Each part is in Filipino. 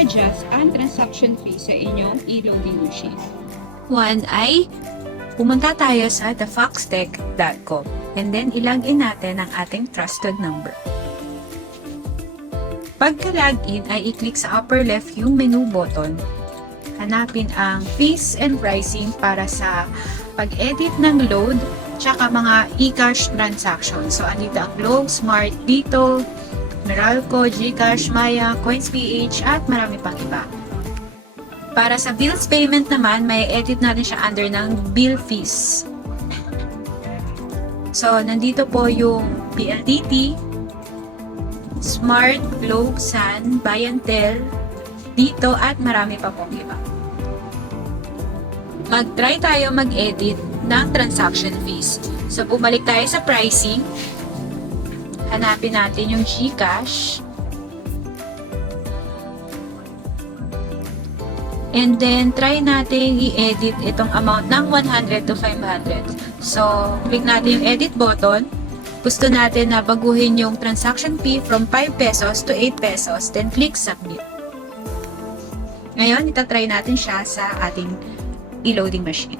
i-adjust ang transaction fee sa inyong e-loading machine? One ay pumunta tayo sa thefoxtech.com and then ilagin natin ang ating trusted number. Pagka-login ay i-click sa upper left yung menu button. Hanapin ang fees and pricing para sa pag-edit ng load tsaka mga e-cash transactions. So, andito ang Globe, Smart, Dito, Meralco, Gcash, Maya, CoinsPH, at marami pang iba. Para sa bills payment naman, may edit natin siya under ng bill fees. So, nandito po yung PLDT, Smart, Globe, Sun, Bayantel, Dito, at marami pa pong iba. Mag-try tayo mag-edit ng transaction fees. So, bumalik tayo sa pricing. Hanapin natin yung Gcash. And then, try natin i-edit itong amount ng 100 to 500. So, click natin yung edit button. Gusto natin na baguhin yung transaction fee from 5 pesos to 8 pesos. Then, click submit. Ngayon, itatry natin siya sa ating e-loading machine.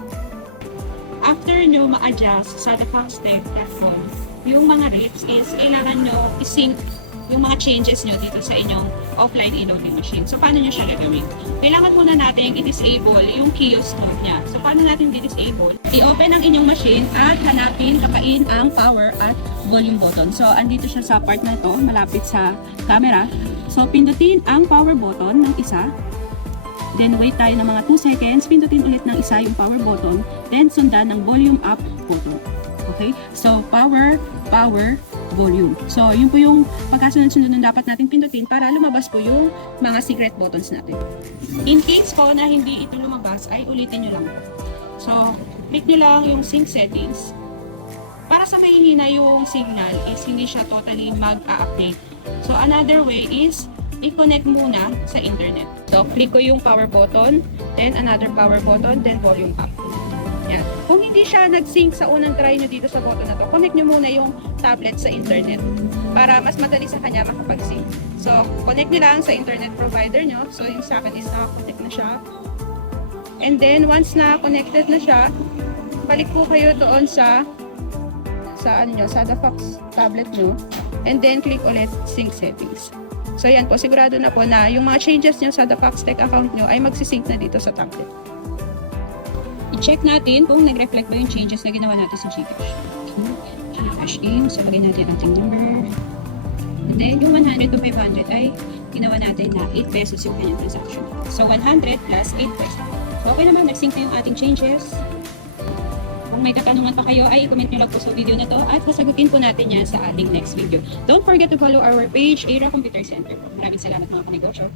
After nyo ma-adjust sa thefoxtech.com, yung mga rates is kailangan nyo i-sync yung mga changes nyo dito sa inyong offline e-loading machine. So, paano nyo siya gagawin? Kailangan muna natin i-disable yung kiosk mode niya. So, paano natin i-disable? I-open ang inyong machine at hanapin, kakain ang power at volume button. So, andito siya sa part na to, malapit sa camera. So, pindutin ang power button ng isa. Then, wait tayo ng mga 2 seconds. Pindutin ulit ng isa yung power button. Then, sundan ng volume up button. Okay? So, power, volume. So, yun po yung pagkasunod-sunod na dapat natin pindutin para lumabas po yung mga secret buttons natin. In case po na hindi ito lumabas, ay ulitin nyo lang. So, click nyo lang yung sync settings. Para sa mahihina yung signal is hindi siya totally mag-a-update. So, another way is i-connect muna sa internet. So, click ko yung power button, then another power button, then volume up. Yan. Kung hindi siya nag-sync sa unang try nyo dito sa button na to, connect nyo muna yung tablet sa internet para mas madali sa kanya makapag-sync. So, connect nyo lang sa internet provider nyo. So, yung sa akin is naka-connect na siya. And then, once na connected na siya, balik po kayo doon sa the Fox tablet nyo. And then, click ulit sync settings. So, yan po. Sigurado na po na yung mga changes nyo sa the Foxtech account nyo ay magsisync na dito sa tablet. I-check natin kung nag-reflect ba yung changes na ginawa natin sa Gcash. Gcash in. So, lagay natin ang ating number. And then, yung 100 to 500 ay ginawa natin na 8 pesos yung kanyang transaction. So, 100 plus 8 pesos. So, okay naman. Nag-sync na yung ating changes. Kung may katanungan pa kayo, ay i-comment nyo lang po sa video na to at sasagutin po natin yan sa ating next video. Don't forget to follow our page, Era Computer Center. Maraming salamat mga kanegosyo.